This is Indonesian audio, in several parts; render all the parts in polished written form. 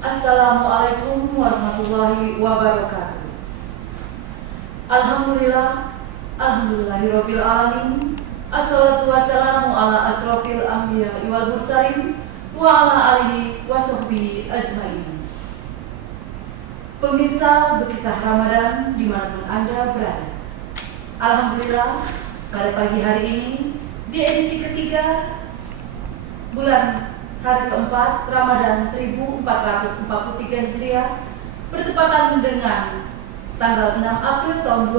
Assalamualaikum warahmatullahi wabarakatuh. Alhamdulillah, alhamdulillahirabbil alamin. Assalatu wassalamu ala asrofil anbiya wal mursalin wa ala alihi wa sahbihi ajmain. Pemirsa Bekisah Ramadan dimanapun Anda berada, alhamdulillah pada pagi hari ini di edisi ketiga bulan hari keempat Ramadan 1443 Hijriah bertepatan dengan tanggal 6 April tahun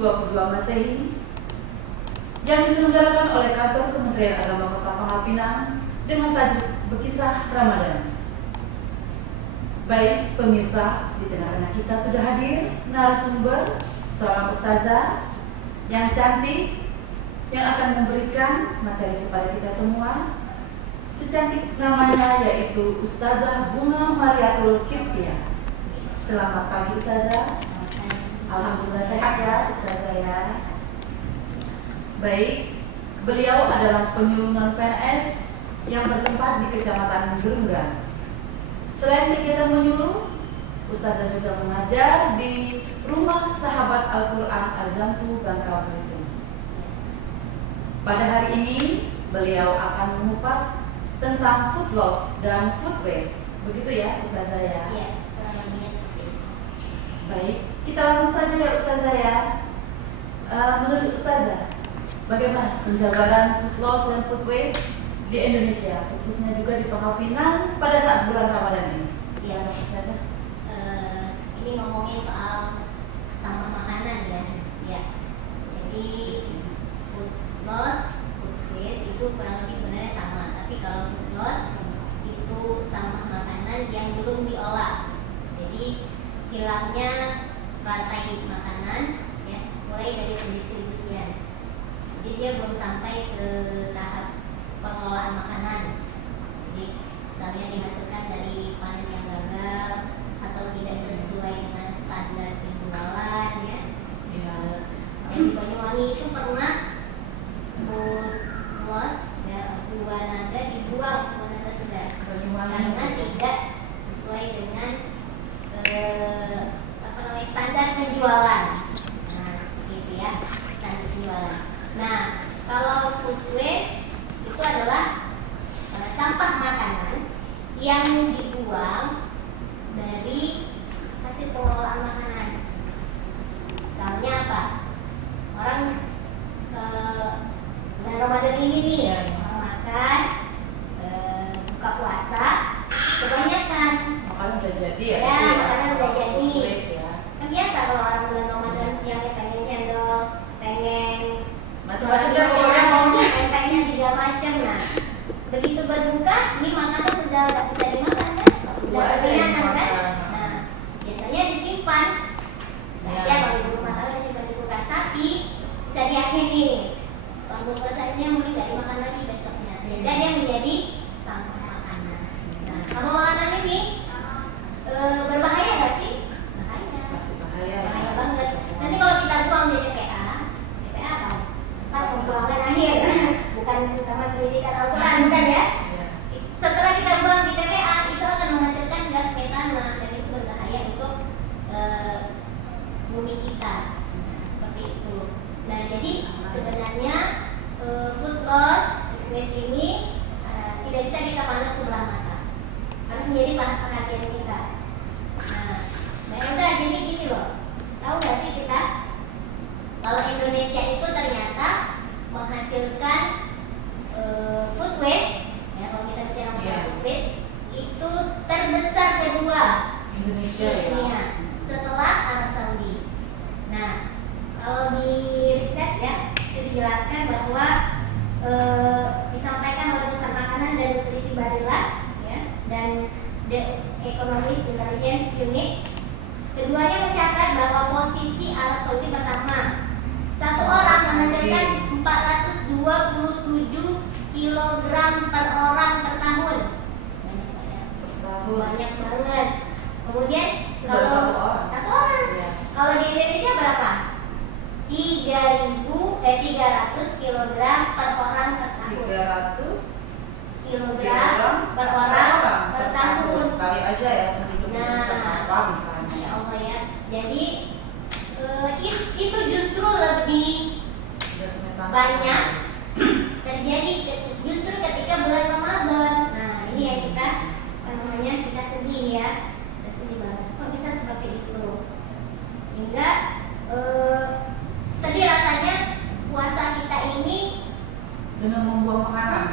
2022 Masehi yang diselenggarakan oleh Kantor Kementerian Agama Kota Pangkal Pinang dengan tajuk Bekisah Ramadan. Baik pemirsa, di tengah-tengah kita sudah hadir narasumber seorang ustazah yang cantik yang akan memberikan materi kepada kita semua. Secantik namanya yaitu Ustazah Bunga Mariatul Kiptiah. Selamat pagi Ustazah. Alhamdulillah sehat ya Ustazah ya. Baik, beliau adalah penyuluh non PNS yang bertempat di Kecamatan Gelunggang. Selain kegiatan menyuluh, Ustazah juga mengajar di Rumah Sahabat Al-Quran Azamtu Bangka Belitung. Pada hari ini beliau akan mengupas tentang food loss dan food waste, begitu ya Ustazah ya? Iya, namanya seperti itu. Baik, kita langsung saja ya Ustazah ya. Menurut Ustazah, bagaimana penjabaran food loss dan food waste di Indonesia, khususnya juga di Pangkal Pinang pada saat bulan Ramadan ini? Iya, Ustazah. Ini ngomongin soal sampah makanan ya. Ya. Jadi food loss, food waste itu kurang lebih sebenarnya sama. Tapi kalau food loss itu sampah makanan yang belum diolah. Jadi hilangnya rantai makanan ya, mulai dari pendistribusian. Jadi dia belum sampai ke tahap pengelolaan makanan. Jadi misalnya dihasilkan dari panen yang gagal atau tidak sesuai dengan standar penjualan ya. Di Banyuwangi itu pernah food loss ya, buah naga dibuang ke naga segar karena tidak sesuai dengan standar penjualan. Nah, gitu ya, standar penjualan. Nah, kalau food waste itu adalah sampah makanan yang dibuang dari hasil pengelolaan makanan. Misalnya apa? Orang bulan Ramadan ini nih orang makan buka puasa kebanyakan Makanan udah jadi ya? Ya, makanan udah jadi. Ya. Kan biasa kalau orang bulan Ramadan siangnya pengen cendol, pengen Macam-macam dah pokoknya maunya. pengennya 3 macam. Nah, begitu berbuka, ini makanan udah nggak bisa dimakan kan? Udah kekenyangan kan? Nah, biasanya disimpan. Saya kalau di rumah tangga disimpan di kulkas, tapi bisa diakhiri. Kalau puasanya mungkin nggak dimakan lagi besoknya, sehingga dia menjadi sampah makanan. Nah, sampah makanan ini berbahaya nggak sih? Bahaya banget. Nanti kalau kita buang di TPA apa? Kan pembuangan akhir, bukan Taman Pendidikan Al-Quran, bukan ya? Setelah kita buang di TPA, itu akan menghasilkan gas metana dan itu berbahaya untuk bumi kita. Nah, seperti itu. Nah, jadi sebenarnya food loss, waste ini tidak bisa kita pandang sebelah mata, harus menjadi perhatian kita. Nah, jadi gini loh, tahu nggak sih kita kalau Indonesia itu ternyata menghasilkan food waste, ya kalau kita bicara masalah food waste itu terbesar kedua Indonesia di dunia ya. setelah Arab Saudi. Nah, kalau di riset ya itu dijelaskan bahwa disampaikan oleh Pusat Makanan dan Nutrisi Barilla ya, dan The Economist Intelligence Unit. Keduanya mencatat bahwa posisi Arab Saudi pertama, satu orang menghasilkan 427 kg per orang per tahun. Banyak banget. Kemudian kalau satu orang, kalau di Indonesia berapa? 300 kg per orang per tahun. 300 kg per orang per tahun. Kali aja ya. Jadi itu justru lebih banyak terjadi justru ketika bulan Ramadan. Nah, ini yang kita kita sedih ya, kita sedih banget. Kok bisa seperti itu? Hingga sedih rasanya puasa kita ini dengan membuang makanan.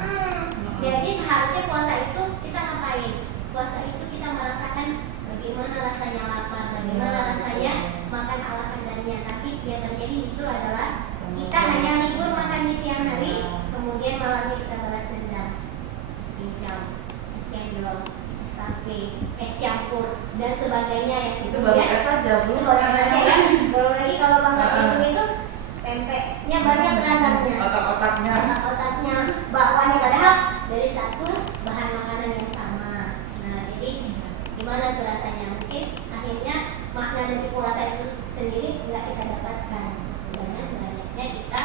Jadi seharusnya puasa itu kita ngapain? Puasa itu kita merasakan bagaimana rasanya lapar, bagaimana rasanya makan ala kadarnya. Tapi yang terjadi justru adalah kita hanya libur makan di siang hari, kemudian malamnya kita balas dendam, es pincang, es cendol, es tape, es campur dan sebagainya yang Itu baru es saja, Bu. Itu baru es saja ya. Belum lagi kalau Bangka Belitung itu pempeknya banyak berantamnya, otak-otaknya, bakwanya, padahal dari satu bahan makanan yang sama. Nah, jadi gimana tuh rasanya? Mungkin akhirnya makna dari puasa itu sendiri nggak kita dapatkan. Banyaknya kita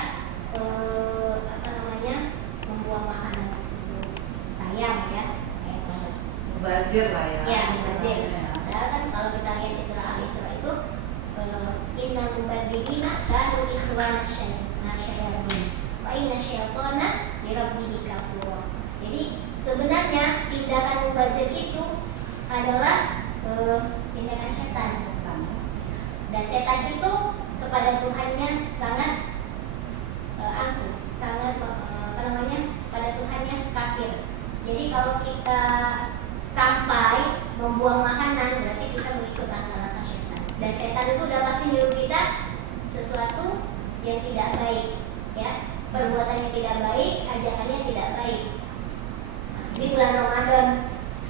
membuang makanan tersebut. Sayang ya, kayak banget. Mubazir lah ya. Ya, mubazir. Padahal kan kalau kita lihat di surah Al-Isra itu innal mubadzirina kanu ikhwana syayatin wa inna syaitana lirabbihi kafur. Jadi sebenarnya tindakan mubazir itu adalah tindakan setan. Dan setan itu kepada Tuhannya sangat angkuh, sangat pada Tuhannya kafir. Jadi kalau kita sampai membuang makanan berarti kita mengikut langkah-langkah setan. Dan setan itu udah pasti nyuruh kita sesuatu yang tidak baik, ya, perbuatannya tidak baik, ajakannya tidak baik. Nah, ini bulan Ramadan,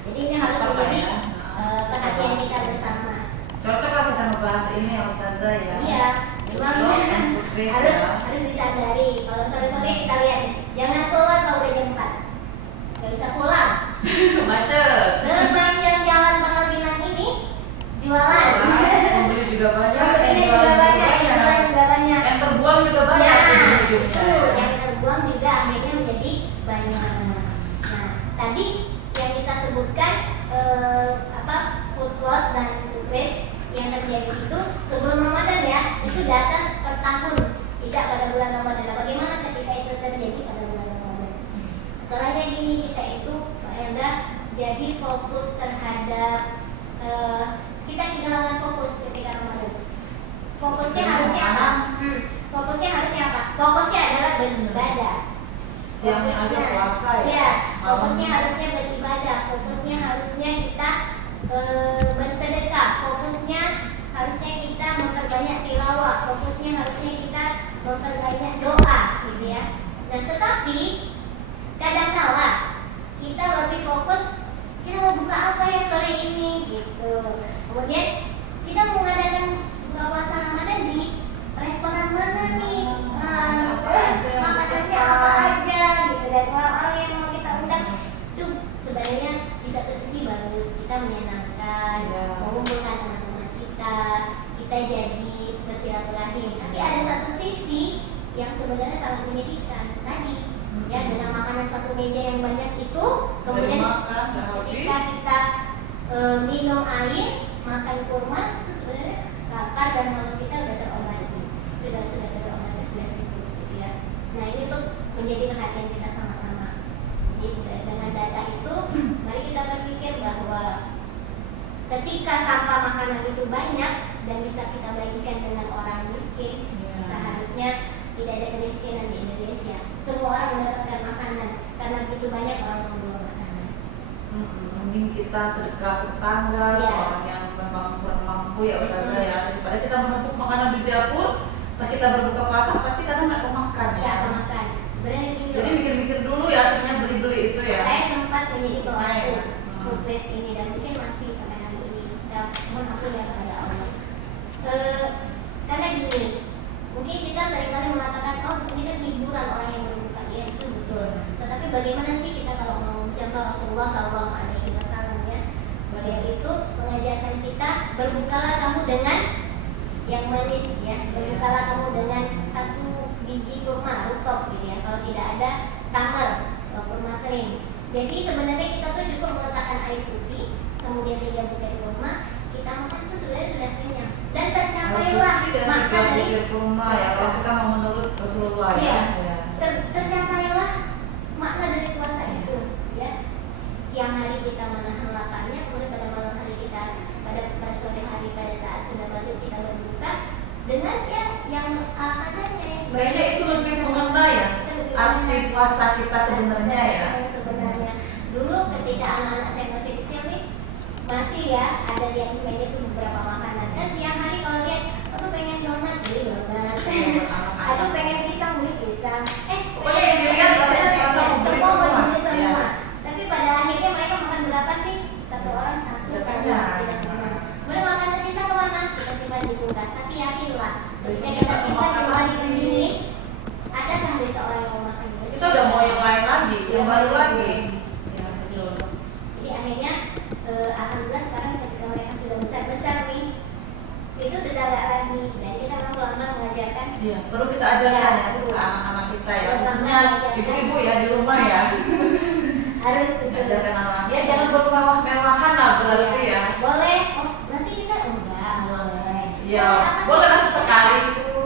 jadi ini harus menjadi perhatian kita bersama. Cocok lah kita membahas ini ya Ustazah ya. Iya, memang harus disadari. Kalau sore-sore kita lihat, jangan keluar kalau udah jam 4. Gak bisa pulang. Macet. Sepanjang jalan Pangkal Pinang ini jualan. Pembeli juga banyak. Pembeli juga banyak. Jualan juga banyak. Yang terbuang juga banyak. Ya, itu yang terbuang juga akhirnya menjadi banyak. Nah, tadi yang kita sebutkan food loss dan food waste yang terjadi itu sebelum Ramadan ya, itu di atas per tahun, tidak pada bulan Ramadan. Nah, bagaimana ketika itu terjadi pada bulan Ramadan? Masalahnya gini, kita itu Pak Elda jadi fokus terhadap kita kehilangan fokus ketika Ramadan. Fokusnya harusnya apa? Fokusnya harusnya apa? Fokusnya adalah beribadah. Siangnya ada puasa ya. Ya, fokusnya harusnya beribadah. Fokusnya harusnya kita bersedekah. Fokusnya harusnya kita memperbanyak tilawah. Fokusnya harusnya kita memperbanyak doa, gitu ya. Nah, tetapi kadang-kala kita lebih fokus kita mau buka apa ya sore ini, gitu. Kemudian kita mau mengadakan buka puasa Ramadan di restoran mana nih? Makanannya apa aja, gitu. Dan orang-orang yang mau kita undang itu sebenarnya di satu sisi bagus, kita menyenangkan, mengumpulkan teman-teman kita jadi bersilaturahim. Tapi ada satu sisi yang sebenarnya sangat menyedihkan tadi, ya, dengan makanan satu meja yang banyak itu, kemudian ketika kita minum air, makan kurma, itu sebenarnya lapar dan haus kita sudah terobati, sudah terobati, sudah cukup, gitu ya. Nah, ini tuh menjadi perhatian kita sama-sama. Jadi dengan data itu, mari kita berpikir bahwa ketika sampah makanan itu banyak dan bisa kita bagikan dengan orang miskin, seharusnya tidak ada kemiskinan di Indonesia. Semua orang mendapatkan makanan karena begitu banyak orang membuang makanan. Mending kita sedekah ke tetangga, orang yang memang kurang mampu ya Ustazah ya. Daripada kita menumpuk makanan di dapur, pas kita berbuka puasa pasti kadang nggak kemakan ya. Nggak kemakan. Jadi mikir-mikir dulu ya, sebenarnya beli-beli itu ya. Saya sempat menjadi pelaku food waste ini dan mungkin masih sampai hari ini. Kita mohon ampun ya kepada Allah. Karena gini, mungkin kita seringkali mengatakan, oh ini kan hiburan orang yang berbuka, ya itu betul. Tetapi bagaimana sih kita kalau mau contoh Rasulullah SAW ya, beliau itu mengajarkan kita berbukalah kamu dengan yang manis ya, berbukalah kamu dengan satu biji kurma rutop gitu ya, kalau tidak ada tamar kurma kering. Jadi sebenarnya kita tuh cukup meletakkan air putih, kemudian 3 butir kurma, kita makan tuh sebenarnya sudah kenyang. dan tercapailah makna dari rumah ya, kalau kita mau menurut Rasulullah iya, ya. tercapailah makna dari puasa itu ya. Siang hari kita menahan laparnya, kemudian pada malam hari kita, pada sore hari pada saat sudah maghrib kita berbuka dengan ya yang katanya Sebenarnya itu lebih mengena ya arti puasa kita sebenarnya ya. Sebenarnya dulu ketika anak-anak saya masih kecil nih, masih ya ada di atas meja itu beberapa makanan. Dan siang hari kalau lihat, aduh pengen donat, beli donat. Aduh pengen pisang, beli pisang. Pokoknya yang dilihat rasanya siapa mau beli semua. Semua. Tapi pada akhirnya mereka makan berapa sih? Satu orang satu. Kemudian makanan sisa kemana? Kita simpan di kulkas. Tapi yakinlah, ketika kita simpan di rumah dingin, adakah besok orang yang mau makan? Kita udah mau yang lain lagi, yang baru lagi. Ya, betul. Jadi akhirnya alhamdulillah sekarang ketika mereka sudah besar-besar nih, itu sudah gak lagi. Dan kita memang pelan-pelan mengajarkan. Iya, perlu kita ajarkan ya ke anak-anak kita ya, khususnya ibu-ibu ya di rumah ya. Harus Ajarkan anak. Ya jangan bermewah-mewahan lah berarti ya. Boleh. Oh, berarti kita enggak boleh. Iya, boleh lah sesekali.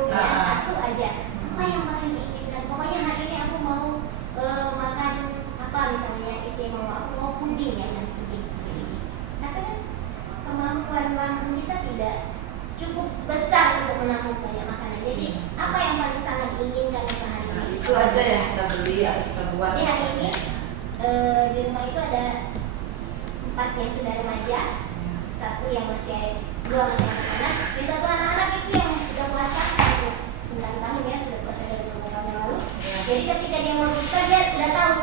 Ya, satu aja. Apa yang paling diinginkan? Pokoknya hari ini aku mau makan apa misalnya istimewa. Aku mau puding ya, dan puding. Nah kan kemampuan lambung kita tidak cukup besar untuk menampung banyak makanan. Jadi apa yang paling sangat diinginkan sehari ini? Itu aja ya kita beli ya kita buat. Jadi hari ini di rumah itu ada 4 yang sudah remaja, 1 yang masih 2 masih anak-anak, di 1 anak-anak itu yang sudah puasa 9 tahun ya, sudah puasa dari beberapa tahun yang lalu. Jadi ketika dia mau buka dia sudah tahu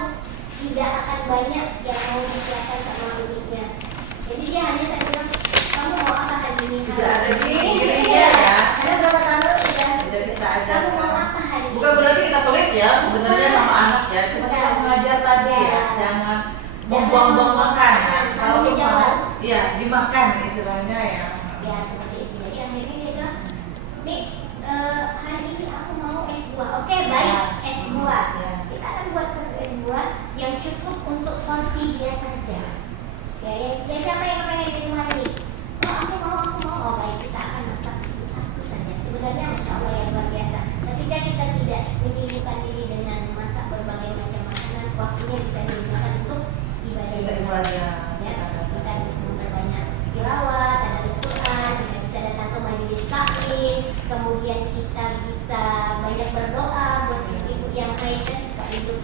tidak akan banyak yang mau disiapkan sama miliknya. Jadi dia hanya saya bilang, kamu mau apa hari ini? Tidak ada dirinya ya. Karena berapa tahun lalu sudah Kita kamu mau ajarkan. apa hari ini? Bukan berarti kita pelit ya sebenarnya sama anak ya, cuma kita mengajar tadi ya, jangan membuang-buang makanan. Kalau mau, iya dimakan istilahnya ya. Ya seperti itu. Jadi akhirnya dia bilang, nih hari ini aku mau es buah. Oke baik, es buah. Kita akan buat 1 es buah yang cukup untuk porsi dia saja. Ya, siapa yang pengen di rumah ini? Oh aku mau. Oh baik, kita akan masak satu saja. Sebenarnya Masya Allah yang luar biasa. Ketika kita tidak menyibukkan diri dengan masak berbagai macam makanan, waktunya bisa digunakan untuk ibadah. Ya, kita memperbanyak tilawat, ada Quran, kita bisa datang ke majelis taklim, kemudian kita bisa banyak berdoa buat ibu-ibu yang haid dan seperti itu.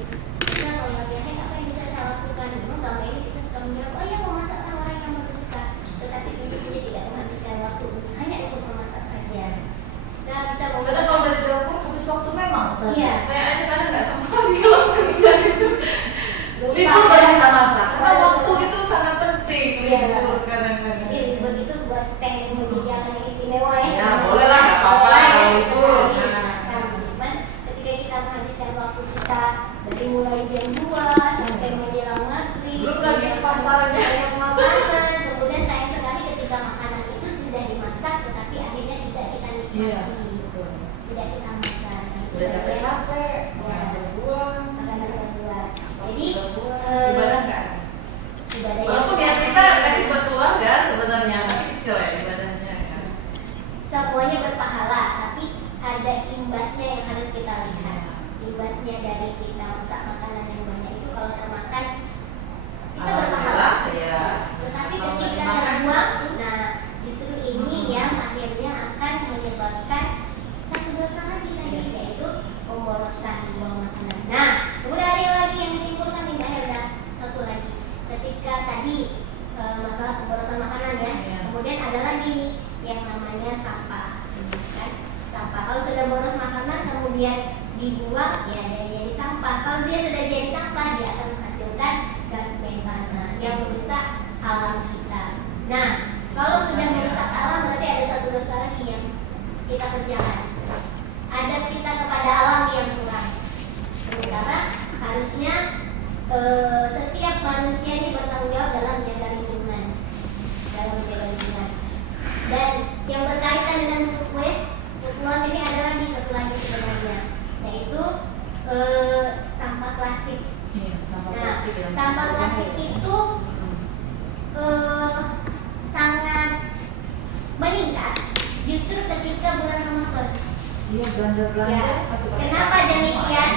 Kita kalau nggak haid apa yang bisa saya lakukan? Memang selama ini kita suka menjawab, oh ya memasak orang yang berbuka, tetapi tentu saja tidak menghabiskan waktu hanya untuk memasak saja. Nah bisa Karena kalau dari dapur habis waktu memang. Iya. Saya aja kadang nggak sempat kalau kerja itu. Libur baru bisa masak. Karena waktu itu sangat penting. Libur kadang-kadang. Ini begitu buat pengen menyediakan yang istimewa ya. Ya boleh lah, nggak apa-apa lah kalau itu. Cuman ketika kita menghabiskan waktu kita dari mulai jam 2 sampai menjelang maghrib, Belum lagi pasarnya yang makanan, kemudian sayang sekali ketika makanan itu sudah dimasak tetapi akhirnya tidak kita nikmati. Iya. Gitu. Tidak kita makan. udah capek-capek, Ya. berbuang. Makanan terbuat. Jadi Ibadah nggak? ibadahnya Walaupun ya kita kasih buat keluarga sebenarnya, tapi kecil ya ibadahnya ya. semuanya berpahala, tapi ada imbasnya yang harus kita lihat. Imbasnya dari kita masak makanan yang banyak itu kalau termakan kita berpahala. Ya. Tetapi Kalau ketika dimakan, terbuang, nah justru ini yang akhirnya akan menyebabkan satu dosa lagi tadi, yaitu pemborosan buang makanan. Nah, kemudian ada lagi yang disimpulkan di Helda, satu lagi. Ketika tadi masalah pemborosan makanan ya, kemudian ada lagi nih yang namanya sampah, kan? Sampah. Kalau sudah boros makanan kemudian dibuang, ya dia jadi sampah. Kalau dia sudah jadi sampah, dia akan menghasilkan gas metana yang merusak alam kita. Nah, kalau sudah merusak alam berarti ada satu dosa lagi yang kita kerjakan. Adab kita kepada alam yang kurang. Sementara harusnya setiap manusia ini bertanggung jawab dalam menjaga lingkungan, dan yang berkaitan dengan food waste, food loss ini ada lagi satu lagi sebenarnya, yaitu sampah plastik. Iya, sampah Nah, plastik ya. sampah plastik itu sangat meningkat justru Iya, belanja Ya. masih pakai Kenapa plastik semua, demikian?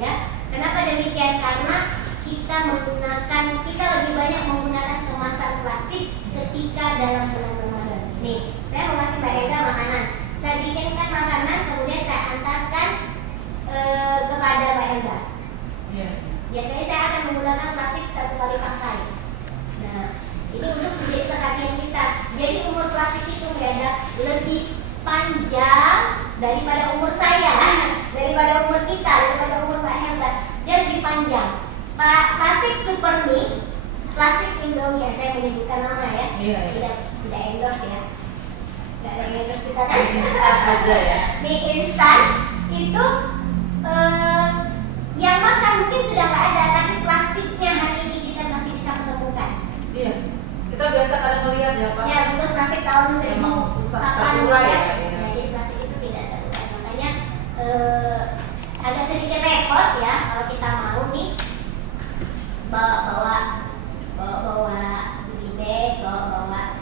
Ya, kenapa demikian? Karena kita lebih banyak menggunakan kemasan plastik ketika dalam bulan Ramadan. Nih, saya mau kasih Mbak Ega makanan. Saya bikinkan makanan, kemudian saya antarkan kepada Mbak Ega. Iya. Biasanya saya akan menggunakan plastik 1 kali pakai. Nah, ini untuk menjadi perhatian kita. Jadi umur plastik itu lebih panjang daripada umur saya, daripada umur kita, daripada umur Mbak Helga. Dia lebih panjang. Plastik Super Mie, plastik Indomie, saya menyebutkan nama ya. Iya. Tidak endorse ya. Tidak ada yang endorse kita kan? Instan aja ya. Mie instan itu yang makan mungkin sudah nggak ada, tapi plastiknya hari ini kita masih bisa menemukan. Iya. Kita biasa kadang melihat ya Pak. Ya, betul, plastik tahun 1000 Memang susah kapan terurai ya. ya. Jadi plastik itu tidak terurai. Makanya agak sedikit repot ya kalau kita mau nih bawa goodie bag, bawa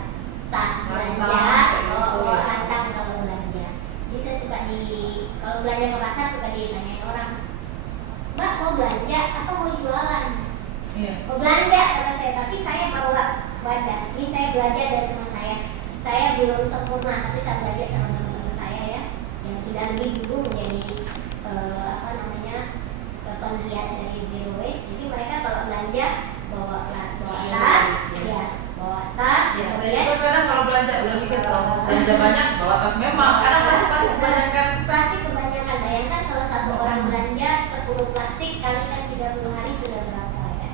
tas belanja, bawa rantang kalau belanja. Jadi saya suka kalau belanja ke pasar suka ditanyain orang, Mbak mau belanja atau mau jualan? Iya. Mau belanja kata saya, tapi saya bawa wadah. Ini saya belajar dari teman saya. Saya belum sempurna, tapi saya belajar sama teman-teman saya ya, yang sudah lebih dulu menjadi penggiat dari zero waste. Jadi mereka kalau belanja bawa tas, ya, bawa tas. Ya, saya juga kadang kalau belanja udah mikir kalau mau belanja banyak bawa tas memang. Kadang masih pakai kebanyakan plastik kebanyakan. Bayangkan kalau satu orang belanja 10 plastik kalikan 30 hari sudah berapa ya?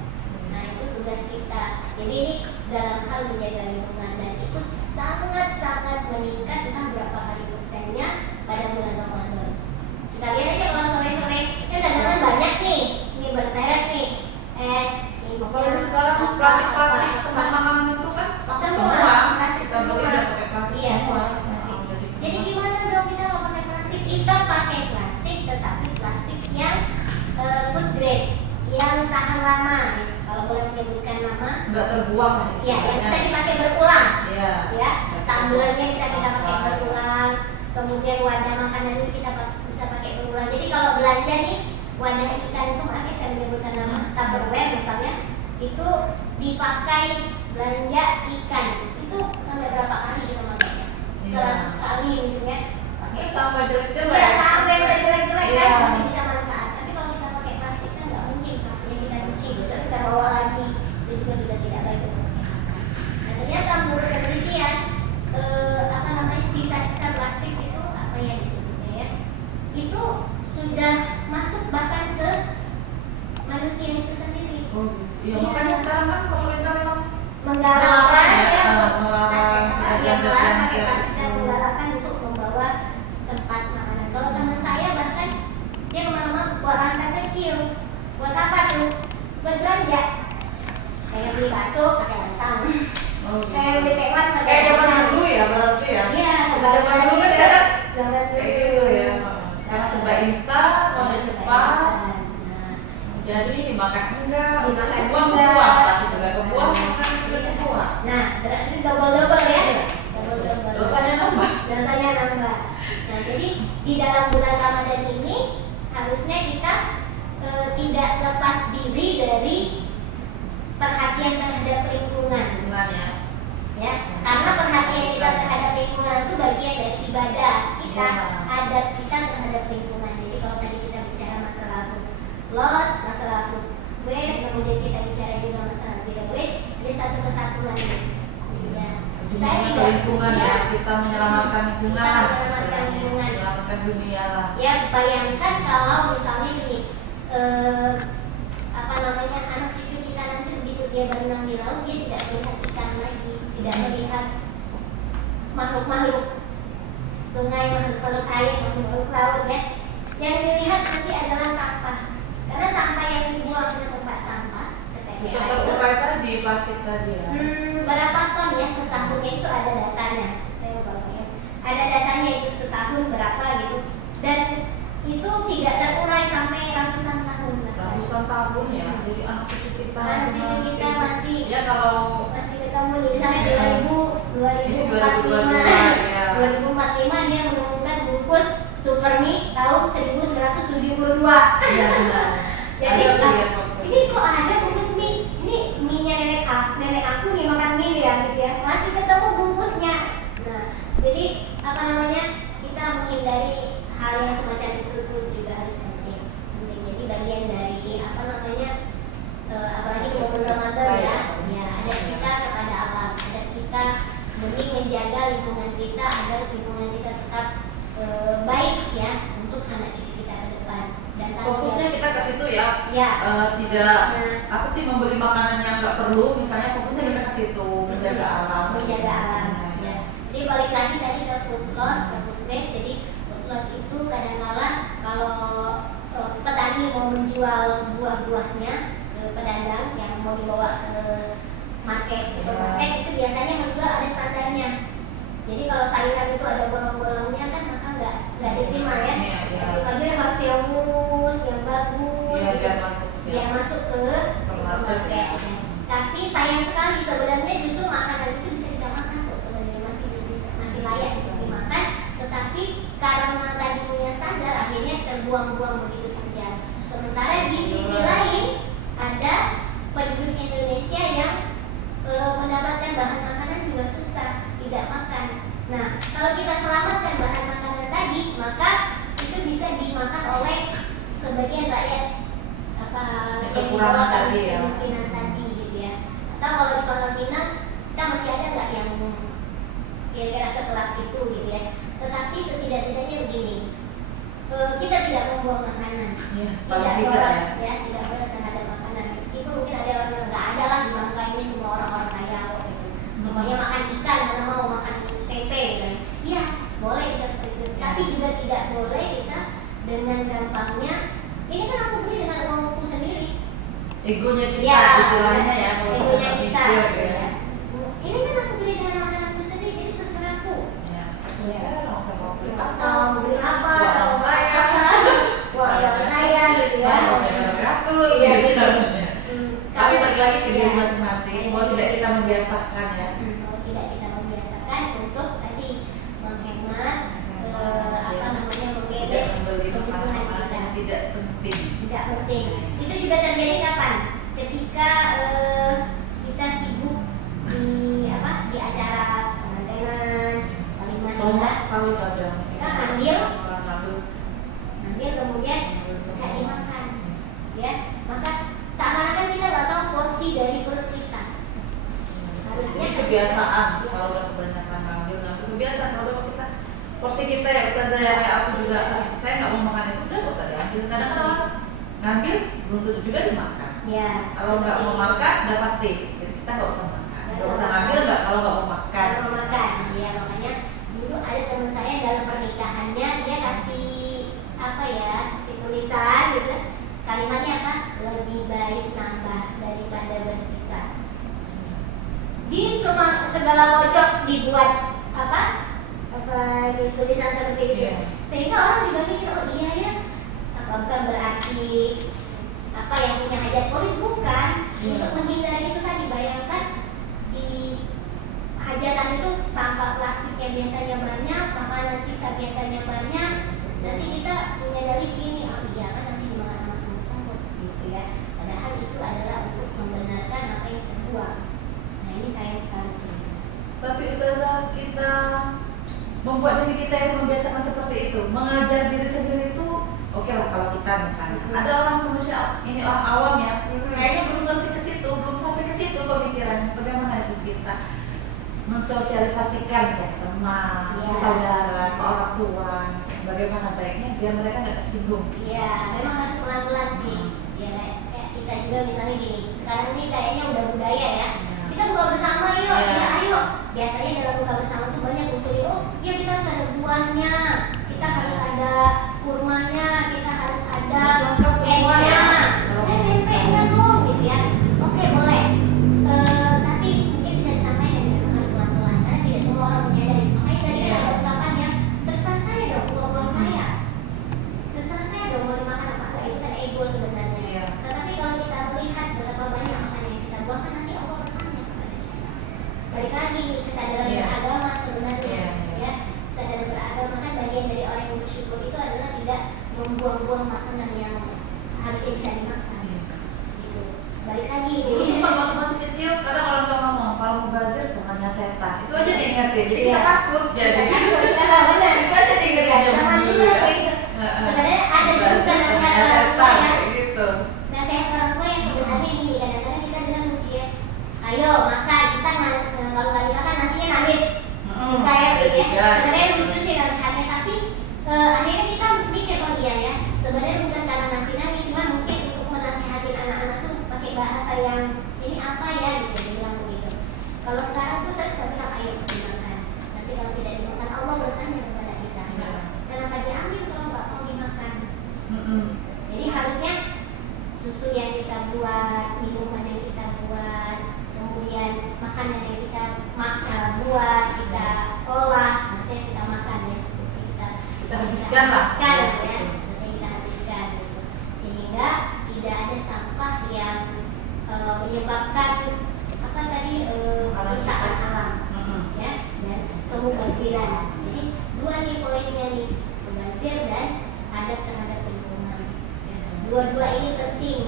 Nah itu tugas kita. Jadi ini dalam hal menjaga lingkungan dan itu sangat-sangat meningkat entah berapa kali persennya pada bulan Ramadan. Kita lihat aja kalau sore-sore ini dagangan banyak nih, ini berteres nih, es, ini apalagi sekarang plastik teman-teman itu kan semua plastik kita beli udah pakai plastik. Iya, semua plastik. Jadi gimana dong kita nggak pakai plastik? Kita pakai plastik, tetapi plastik yang food grade, yang tahan lama. Kalau boleh menyebutkan nama, nggak terbuang. ya, yang bisa dipakai berulang. Iya. Ya, tumblernya bisa kita pakai berulang. Kemudian wadah makanan ini kita bisa pakai berulang. Jadi kalau belanja nih wadah ikan itu, makanya saya menyebutkan nama Tupperware misalnya, itu dipakai belanja ikan itu sampai berapa kali kita makainya? 100 kali gitu ya. Pakai Sampai jelek-jelek. ya, sampai jelek-jelek Iya. kan masih bisa manfaat. Tapi kalau kita pakai plastik kan nggak mungkin plastiknya kita cuci, besok kita bawa lagi, itu juga sudah tidak baik untuk kesehatan. Nah ternyata menurut penelitian sisa-sisa plastik itu apa ya disebutnya ya? Itu sudah masuk bahkan ke manusia itu sendiri. Iya, makanya sekarang kan pemerintah memang Menggalakkan ya, melarang pakai plastik dan menggalakkan untuk membawa tempat makanan. Kalau teman saya bahkan dia kemana-mana buat rantai kecil. Buat apa tuh? Buat belanja. Kayak beli bakso pakai rantang. Kayak beli tekwan pakai kayak zaman rantang. dulu ya berarti ya. Iya, Zaman dulu kan kadang zaman kayak gitu ya. Sekarang serba instan, serba cepat. Jadi dimakan enggak, udah Dimakan kebuang enggak. kebuang, tapi juga kebuang, makan juga kebuang. Nah, berarti double-double ya. Iya. Double-double. Dosanya nambah. Dosanya nambah. Nah, jadi di dalam bulan Ramadan ini harusnya kita tidak lepas diri dari perhatian terhadap lingkungan. Hubungannya. Ya, karena perhatian kita terhadap lingkungan itu bagian dari ibadah kita, Ya. adat kita terhadap lingkungan. Jadi kalau tadi kita bicara masalah loss, masalah waste, kemudian kita bicara juga masalah zero waste, ini satu kesatuan. Ya. Saya Hubungan tidak lingkungan ya, kita menyelamatkan lingkungan, Kita menyelamatkan lingkungan. menyelamatkan dunia lah. Ya, bayangkan kalau misalnya ini anak cucu kita nanti begitu dia berenang di laut, dia tidak melihat ikan lagi, tidak melihat makhluk-makhluk sungai, makhluk air, makhluk laut ya. Yang dilihat nanti adalah sampah, karena sampah yang dibuang ke tempat sampah Bisa TPA itu terurai tadi, plastik tadi ya. berapa ton ya setahunnya, itu ada datanya. Saya lupa ya. Ada datanya itu setahun berapa gitu, dan itu tidak terurai sampai ratusan tahun. Ratusan tahun ya, jadi anak cucu kita. Anak cucu kita masih ya kalau masih ketemu di sana 2045 ya. 2045 dia menemukan bungkus Supermi tahun 1972. Iya benar. Jadi Ada lihat waktu ini kok ada bungkus mie? Ini mie-nya nenek aku nih makan mie ya gitu ya. Masih ketemu bungkusnya. Nah, jadi apa namanya? Kita menghindari hal yang semacam itu tuh juga harus penting. Jadi bagian dari apa namanya? Apalagi di bulan Ramadan ya. Ya, ada kita kepada alam, ada kita demi menjaga lingkungan kita agar lingkungan kita tetap baik ya untuk anak cucu kita ke depan. Dan fokusnya kita ke situ ya. Ya. Tidak apa sih membeli makanan yang nggak perlu, misalnya fokusnya kita ke situ menjaga alam. Menjaga alam. Ya. Jadi balik lagi tadi ke food loss, ke food waste. Jadi food loss itu kadang-kala kalau petani mau menjual buah-buahnya ke pedagang yang mau dibawa ke market, supermarket itu biasanya menjual ada standarnya. Jadi kalau sayuran itu ada bolong-bolongnya kan maka nggak diterima ya. Pagi harus yang mulus, yang bagus, Ya, gitu. biar masuk ke supermarket. ya. Tapi sayang sekali sebenarnya justru makanan itu bisa kita makan kok sebenarnya masih layak untuk dimakan. Tetapi karena tadi punya standar akhirnya terbuang-buang begitu saja. Sementara di sisi lain ada penduduk Indonesia yang mendapatkan bahan makanan juga susah, tidak makan. Nah, kalau kita selamatkan bahan makanan tadi, maka itu bisa dimakan oleh sebagian rakyat apa yang kekurangan tadi ya. kemiskinan tadi gitu ya. Atau kalau di Pangkal Pinang kita masih ada nggak yang kira-kira sekelas itu gitu ya. Tetapi setidak-tidaknya begini, kita tidak membuang makanan, Ya, tidak tidak boros ya. ya, tidak boros terhadap makanan. Meskipun mungkin ada orang yang nggak ada lah di Bangka ini semua orang-orang kaya kok gitu. Semuanya makan ikan karena mau makan tempe misalnya. Iya, boleh kita seperti itu. Tapi juga tidak boleh kita dengan gampangnya. Ini kan aku beli dengan uangku sendiri. Egonya kita Ya, istilahnya ya. Kalau egonya kita. mikir, ya. Ini kan aku beli dengan makananku sendiri, jadi terserahku. Ya, saya nggak usah mau beli Sama beli apa, Buat sama saya. buat yang kaya gitu ya. Mau yang teratur, Iya, gitu. Tapi Kalau- balik lagi ke diri ya. masing-masing, bahwa tidak kita membiasakan ya. Kalau tidak kita membiasakan untuk tadi menghemat, apa namanya Tidak mengetes membeli kebutuhan makanan kita. yang tidak penting. Tidak penting. Itu juga terjadi kapan? Ketika kita sibuk di apa? Di acara pengantinan, kalimat Tahu ada. kita ngambil Ngambil. kemudian nggak dimakan, ya. Maka seakan-akan kita nggak tahu porsi dari perut kita. Harusnya Ini kebiasaan. Kalau udah kebanyakan ngambil kebiasaan. Kalau udah kita porsi kita ya Ustazah ya, kayak aku juga. Saya nggak mau makan itu, udah nggak usah diambil. Kadang-kadang orang ngambil belum tentu juga dimakan. ya. Kalau nggak mau makan, udah pasti kita nggak usah makan. Nggak usah ngambil nggak kalau nggak mau makan. Kalau mau makan, ya makanya dulu ada teman saya dalam pernikahannya dia kasih apa ya, kasih tulisan gitu. Kalimatnya apa? Lebih baik nambah daripada bersisa. Di semua segala pojok dibuat apa tulisan seperti itu. Iya. Sehingga orang juga mikir, oh iya ya, apakah berarti apa yang punya hajat politik? Bukan. Iya. Untuk menghindari itu tadi, bayangkan di hajatan itu sampah plastik yang biasanya banyak, makanan sisa biasanya banyak. Nanti kita punya dalih gini, oh iya kan nanti dimakan sama semut-semut gitu ya. Padahal itu adalah untuk membenarkan apa yang terbuang. Nah ini sayang sekali sih. Tapi Ustazah, kita membuat diri kita yang membiasakan seperti itu, mengajar diri sendiri itu oke lah kalau kita misalnya. Ada orang manusia, ini orang awam ya, kayaknya belum ngerti ke situ, belum sampai ke situ pemikirannya. Bagaimana itu kita mensosialisasikan ke teman, ke saudara, ke orang tua, bagaimana baiknya biar mereka nggak tersinggung. Iya, memang harus pelan-pelan sih. Ya, kayak kita juga misalnya gini. Sekarang ini kayaknya udah budaya ya. Kita buka bersama yuk, ya ayo. Biasanya dalam buka bersama tuh banyak usul, oh ya kita harus ada buahnya, kita harus ada kurmanya, kita harus ada esnya, tempenya dong, gitu ya. Oke boleh. Tapi mungkin bisa disampaikan memang harus pelan-pelan karena tidak semua orang menyadari. Makanya tadi kan ada ungkapan yang terserah saya dong, buah-buah saya. Terserah saya dong mau dimakan apa enggak, itu kan ego sebenarnya. Iya. Tetapi kalau kita melihat betapa banyak makanan yang kita buang kan nanti Allah bertanya kepada kita. Balik lagi nih kesadaran dimakan. Gitu. Balik lagi. Dulu sempat waktu masih kecil, kadang orang tua ngomong kalau mubazir temannya setan. Itu aja diingetin, jadi kita Iya. takut jadi. Benar. Itu aja diingetin Sama dulu juga ya. kayak gitu. Sebenarnya ada juga Mubazir nasihat temannya orang tua setan yang kayak gitu. nasihat orang tua yang sebenarnya gini, kadang-kadang kita bilang ya, ayo makan, kita kalau nggak dimakan nasinya nangis. Suka ya, gitu ya. Sebenarnya lucu sih nasihatnya, tapi akhirnya kita mikir oh iya ya, sebenarnya bukan karena nasi nangis, cuma mungkin untuk menasihatin anak-anak tuh pakai bahasa yang ini apa ya gitu, dia bilang begitu. Kalau sekarang tuh saya suka bilang ayo dimakan, nanti kalau tidak dimakan Allah bertanya kepada kita, kenapa diambil kalau nggak mau dimakan? Jadi harusnya susu yang kita buat, minuman yang kita buat, kemudian makanan yang kita buat, kita olah, harusnya kita makan ya, harusnya Kita habiskan lah. ya, harusnya kita habiskan gitu. Sehingga tidak ada sampah yang menyebabkan apa tadi kerusakan alam ya, dan kemubaziran. Jadi dua nih poinnya nih, mubazir dan adab terhadap lingkungan. Dua-dua ini penting,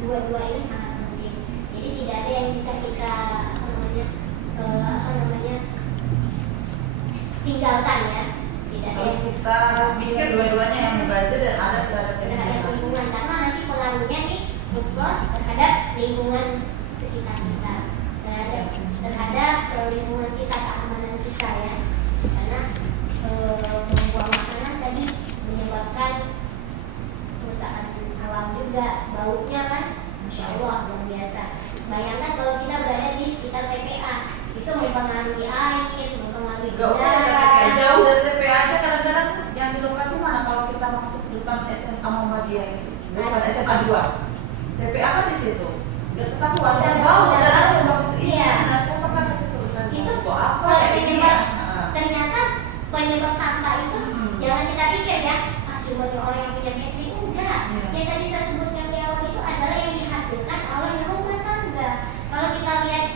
dua-dua ini sangat penting. Jadi tidak ada yang bisa kita tinggalkan ya. Tidak ada Harus yang kita pikir dua-duanya yang mubazir dan ada terhadap terhadap lingkungan, karena nanti pengaruhnya nih mufros terhadap lingkungan sekitar kita, terhadap lingkungan kita, keamanan kita ya. Karena membuang makanan tadi menyebabkan kerusakan alam juga, baunya kan Masya Allah luar biasa. Bayangkan kalau kita berada di sekitar TPA, itu mempengaruhi air, mempengaruhi Gak usah TPA, jauh dari TPA aja kadang-kadang yang di lokasi mana kalau kita masuk depan SMA Muhammadiyah itu, depan SMA 2 TPA kan di situ, udah ketahuan dan bau dan ada waktu itu. Iya. Nah, coba kan kasih tulisan Itu buat apa ya ini ya? ternyata penyebab sampah itu jangan kita pikir ya, cuma orang yang punya catering, enggak. Yang tadi saya sebutkan di awal itu adalah yang dihasilkan oleh rumah tangga. Kalau kita lihat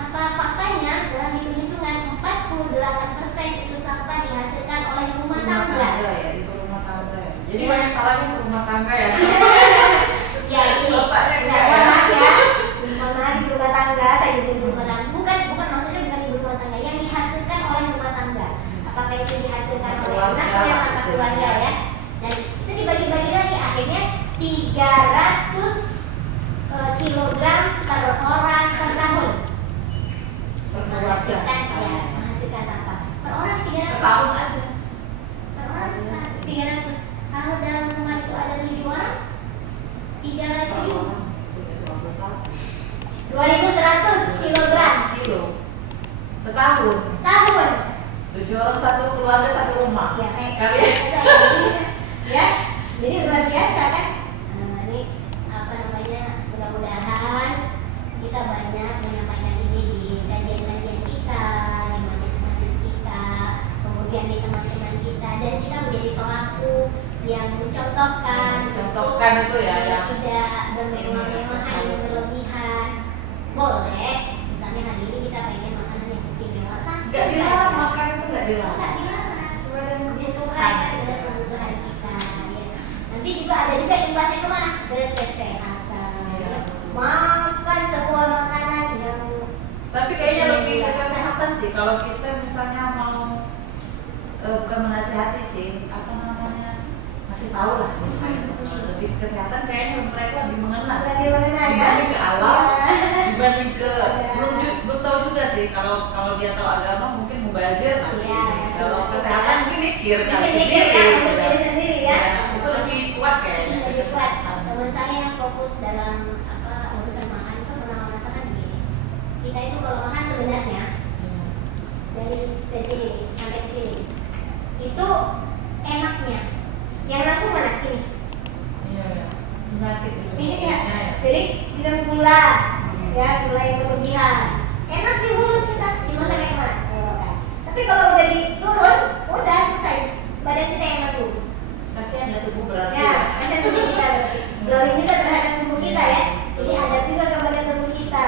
apa faktanya dalam hitung-hitungan 48% itu sampah dihasilkan oleh rumah tangga. Ya, itu rumah tangga ya. Jadi banyak salahnya rumah tangga ya. Ya ini Bapaknya enggak enggak ya. maaf ya. Mohon maaf di rumah tangga, saya jadi di rumah tangga. Bukan maksudnya bukan di rumah tangga, yang dihasilkan oleh rumah tangga. Apakah itu dihasilkan oleh anaknya atau keluarga ya? Dan itu dibagi-bagi lagi, akhirnya 300 kilogram per orang per tahun menghasilkan sampah. Per orang 300 Setahun aja. per orang 300. Kalau dalam rumah itu ada 7 orang, 300 2.100 kilogram Setahun. tahun. 7 orang satu keluarga satu rumah. Ya kayak Kali ya, jadi luar biasa kan. Nah, ini apa namanya, mudah-mudahan kita banyak menyampaikan ini di kajian-kajian kita, di majelis-majelis kita, kemudian di teman-teman kita, dan kita menjadi pelaku yang mencontohkan itu ya, yang tidak bermewah-mewahan yang berlebihan. Boleh, misalnya hari ini kita pengen makanan yang istimewa, nggak dilarang makan itu nggak dilarang. nggak dilarang, Sesuai dengan disesuaikan dengan kebutuhan kita ya. Nanti juga ada juga imbasnya kemana? Ke kesehatan Iya. Makan sebuah makanan yang Tapi kayaknya lebih ke kesehatan sih. Kalau kita misalnya mau bukan menasihati sih, apa namanya, masih tahu lah misalnya. Lebih ke kesehatan kayaknya mereka lebih mengenal. lagi mengenal ya. Dibanding ke alam, Ya. dibanding ke Ya. belum tahu juga sih. Kalau dia tahu agama mungkin mubazir masih. Ya, Kalau masih. kesehatan mungkin mikir kan Mungkin mikir ya, untuk diri sendiri ya. Itu lebih kuat kayaknya. Lebih kuat. Teman saya yang fokus dalam apa urusan makan itu pernah mengatakan begini, kita itu kalau makan sebenarnya dari sini sampai ke sini itu enaknya yang laku mana sini Iya, ya. Penyakit ini ya, jadi minum gula ya, gula yang berlebihan enak di mulut kita, cuma sampai kemana tenggorokan. Tapi kalau udah diturun udah selesai, badan kita yang maju Kasihan ya tubuh berarti. ya, macam tubuh kita berarti zolim kita terhadap tubuh kita ya, jadi ada juga kepada tubuh kita.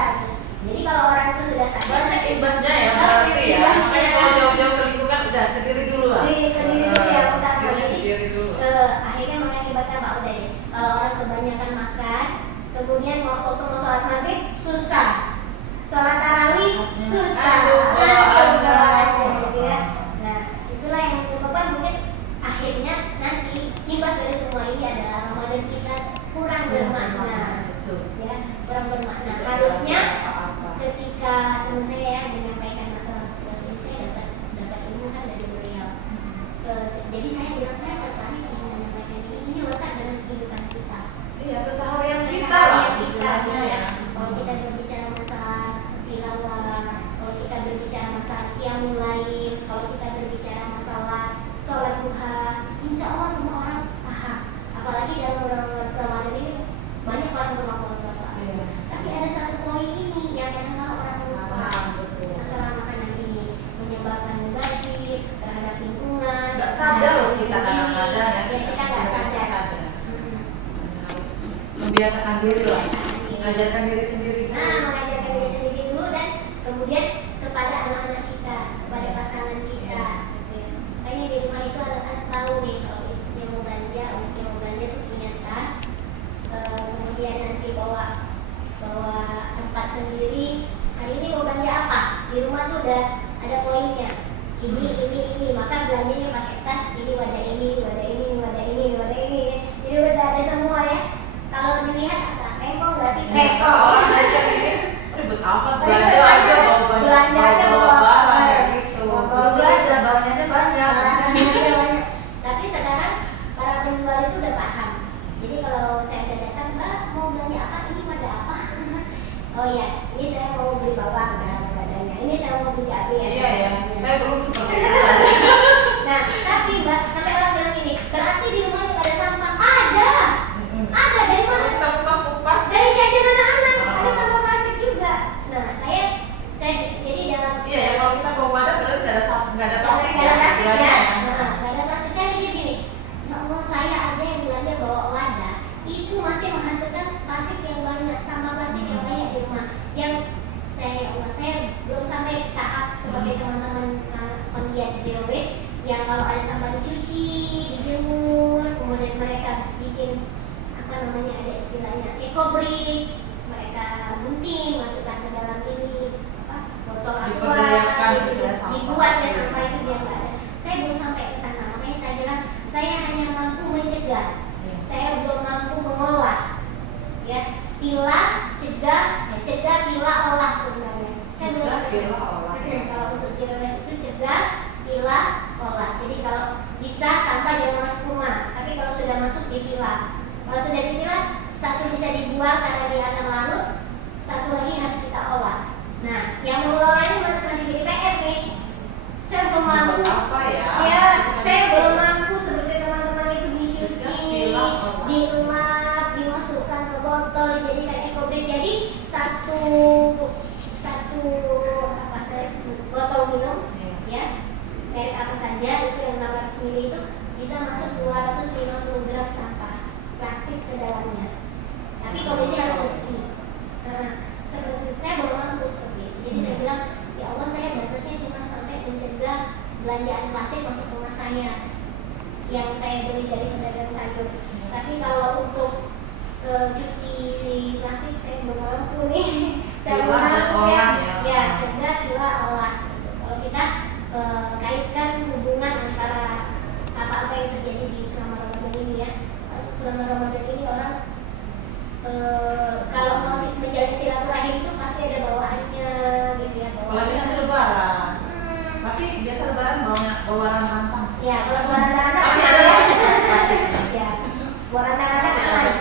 Jadi kalau orang itu sudah sadar Banyak imbasnya ya, Oh, berarti ya. imbasnya. Makanya kalau jauh-jauh ke lingkungan udah ke diri dulu lah. ke diri dulu ya utama. Ke Jadi diri dulu. akhirnya mengakibatkan Pak udah deh, kalau orang kebanyakan makan, kemudian waktu mau sholat maghrib susah, sholat tarawih susah, gitu ya. Nah itulah yang menyebabkan mungkin akhirnya nanti imbas dari semua ini adalah Ramadan kita kurang bermakna, ya, kurang bermakna. Harusnya ketika teman saya menyampaikan masalah tugas ini, saya dapat ilmu kan dari beliau. Jadi saya bilang saya tertarik dengan menyampaikan ini lekat dalam kehidupan kita. Iya, keseharian kita lah istilahnya ya. Kalau kita berbicara masalah tilawah, kalau kita berbicara masalah qiyamul lail, kalau kita berbicara masalah sholat duha, insya Allah semua orang paham. Apalagi dalam bulan Ramadan ini banyak orang bermakan puasa. Tapi ada satu poin ini yang kadang-kadang orang lupa, masalah makanan ini menyebabkan mubazir terhadap lingkungan. Nggak sadar loh kita kadang-kadang ya. Kita nggak sadar. Membiasakan diri lah, mengajarkan diri sendiri. Mengajarkan diri sendiri dulu dan kemudian kepada anak-anak kita, kepada pasangan kita. Gitu ya. Kayaknya di rumah itu anak-anak tahu nih kalau yang mau belanja, yang mau belanja tuh punya tas, kemudian nanti bawa tempat sendiri. Hari ini mau belanja apa? Di rumah tuh udah ada poinnya. Ini, maka belanjanya pakai tas. Ini wadah ini, wadah ini, wadah ini, wadah ini. Jadi udah ada semua ya. Kalau dilihat apa? Repot nggak sih? Repot. Orang aja ini ribet apa? Belanja aja bawa barang gitu. Belanja barangnya banyak. Tapi sekarang para penjual itu udah paham. Jadi kalau saya udah datang, Mbak mau belanja apa? Ini ada apa? Oh ya, ini saya mau beli bawang, badannya. Ini saya mau beli cabai ya. Iya ya. Saya belum seperti itu. Nah, tapi Mbak, sampai orang bilang gini, berarti di rumah itu ada sampah? Ada dari mana? Kita kupas-kupas dari jajanan anak-anak, ada sampah plastik juga. Nah, saya jadi dalam iya ya, kalau kita bawa wadah berarti nggak ada plastik nggak ada plastik ya. ya. Nggak ada plastik. Saya mikir gini, ya Allah, saya aja yang belanja bawa wadah itu masih menghasilkan plastik yang banyak, sampah plastik yang banyak di rumah. Yang saya belum sampai tahap sebagai teman-teman penggiat zero waste yang kalau ada sampah dicuci, dijemur, kemudian mereka bikin ada istilahnya ekobrik, mereka gunting masukkan ke dalam ini botol aqua, dibuat ya sampah itu biar nggak ada. Saya belum sampai ke sana, makanya saya bilang saya hanya mampu mencegah, saya belum mampu mengolah. Ya, pilah, cegah, pilah, olah sebenarnya. Saya belum sampai. Kalau untuk zero waste itu cegah, pilah, olah. Jadi kalau bisa sampah jangan masuk rumah, tapi kalau sudah masuk dipilah. Kalau sudah dipilah, satu bisa dibuang karena dia akan larut, satu lagi harus kita olah. Nah, yang mengelola ini masih jadi PR nih. Saya belum mampu. Apa ya? Ya, saya belum mampu seperti teman-teman itu dicuci, dilap, dimasukkan ke botol, dijadikan ekobrik. Jadi satu apa saya botol minum, ya, merek apa saja itu yang 600 ml itu bisa masuk 250 gram sampah plastik ke dalamnya. Tapi kondisi harus bersih. Seperti saya belum mampu seperti itu. Jadi saya bilang, ya Allah, saya batasnya cuma sampai mencegah belanjaan plastik masuk rumah saya yang saya beli dari pedagang sayur. Tapi kalau untuk cuci plastik saya belum mampu nih. Saya belum mampu ya cegah, pilah, olah. Kalau kita kaitkan hubungan antara apa-apa yang terjadi di selama Ramadan ini ya. Selama Ramadan ini orang kalau mau menjalin silaturahim itu pasti ada bawaannya gitu ya. Apalagi nanti lebaran. Tapi biasa lebaran bawa rantang. Ya, kalau bawa rantang tapi ada ya, bawa rantang aman.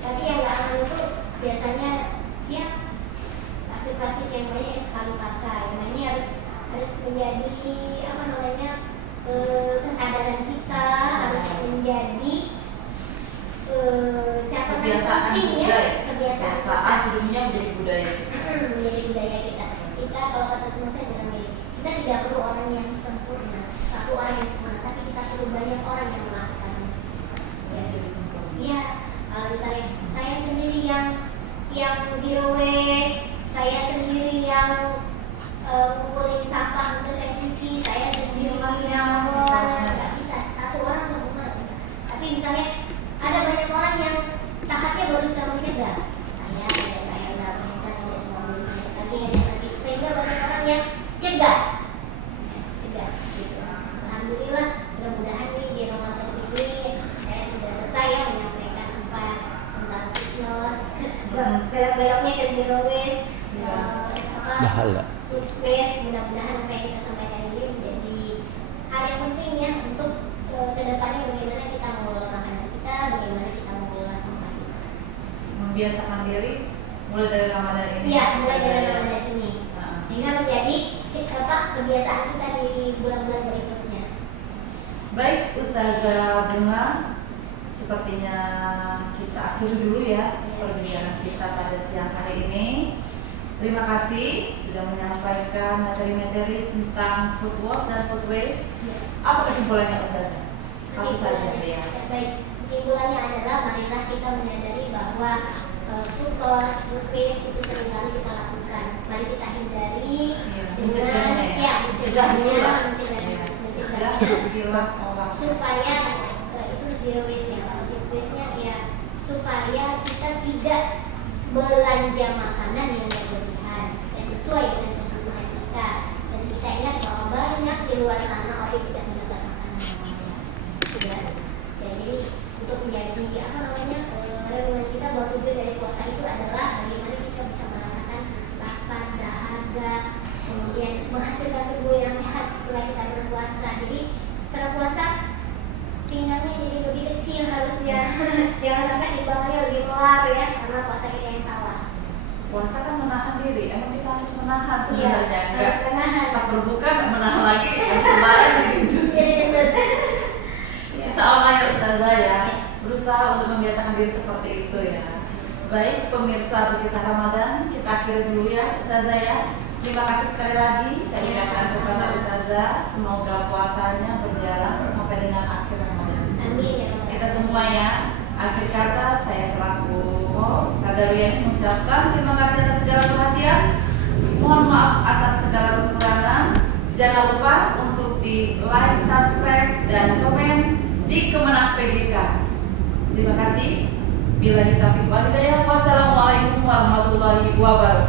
Tapi yang nggak aman itu biasanya ya plastik yang banyak yang sekali pakai. Nah ini harus menjadi apa namanya kesadaran kita, harus menjadi catatan penting ya, kebiasaan hidupnya menjadi budaya. Menjadi budaya kita. Kita kalau kata teman saya bilang gini, kita tidak perlu orang yang sempurna, satu orang yang sempurna, tapi kita perlu banyak orang yang melakukannya. Ya, jadi sempurna. Iya, misalnya saya sendiri yang zero waste, saya sendiri yang ngumpulin sampah untuk saya cuci, saya sendiri yang nggak bisa, satu orang sempurna bisa. Tapi misalnya ada banyak orang yang tahapnya baru bisa belok-beloknya ke zero waste, Iya. apa, food waste. Mudah-mudahan apa yang kita sampaikan ini menjadi hal yang penting ya untuk kedepannya bagaimana kita mengelola makanan kita, bagaimana kita mengelola sampah kita. Membiasakan diri mulai dari Ramadan ini. Iya, mulai dari Ramadan ini, Nah, sehingga menjadi kebiasaan kita di bulan-bulan berikutnya. baik Ustazah Bunga, sepertinya kita akhiri dulu ya perbincangan kita pada siang hari ini. Terima kasih sudah menyampaikan materi-materi tentang food waste dan food waste. Apa kesimpulannya Ustazah? Apa saja ya? Baik, kesimpulannya adalah marilah kita menyadari bahwa food loss, food waste itu seringkali kita lakukan. Mari kita hindari dengan mencegahnya supaya itu zero waste-nya. Kalau zero waste-nya ya supaya kita tidak belanja makanan yang berlebihan, sesuai dengan kebutuhan kita. Dan kita ingat bahwa banyak di luar sana orang tidak mendapat makanan yang layak. Ya, jadi untuk menjadi renungan kita bahwa tujuan dari puasa itu adalah bagaimana kita bisa merasakan lapar, dahaga, kemudian menghasilkan tubuh yang sehat setelah kita berpuasa. Jadi setelah puasa pinggangnya jadi lebih kecil harusnya, jangan sampai di bawahnya lebih keluar ya, karena puasa kita yang salah. Puasa kan menahan diri, emang kita harus menahan Iya, sebenarnya. harus menahan. Pas berbuka nggak menahan lagi, harus kemarin jadi Jadi gendut. Insya Allah ya Ustazah ya, berusaha untuk membiasakan diri seperti itu ya. Baik pemirsa Berkisah Ramadan, kita akhiri dulu ya Ustazah ya. Terima kasih sekali lagi, saya ucapkan kepada Ustazah, semoga puasanya berjalan sampai dengan akhir Ramadan. Amin ya. Kita semua ya, akhir kata saya selaku host Kadarian mengucapkan terima kasih atas segala perhatian. Mohon maaf atas segala kekurangan. Jangan lupa untuk di like, subscribe, dan komen di Kemenak PGK. Terima kasih. Billahi taufiq wal hidayah. Wassalamualaikum warahmatullahi wabarakatuh.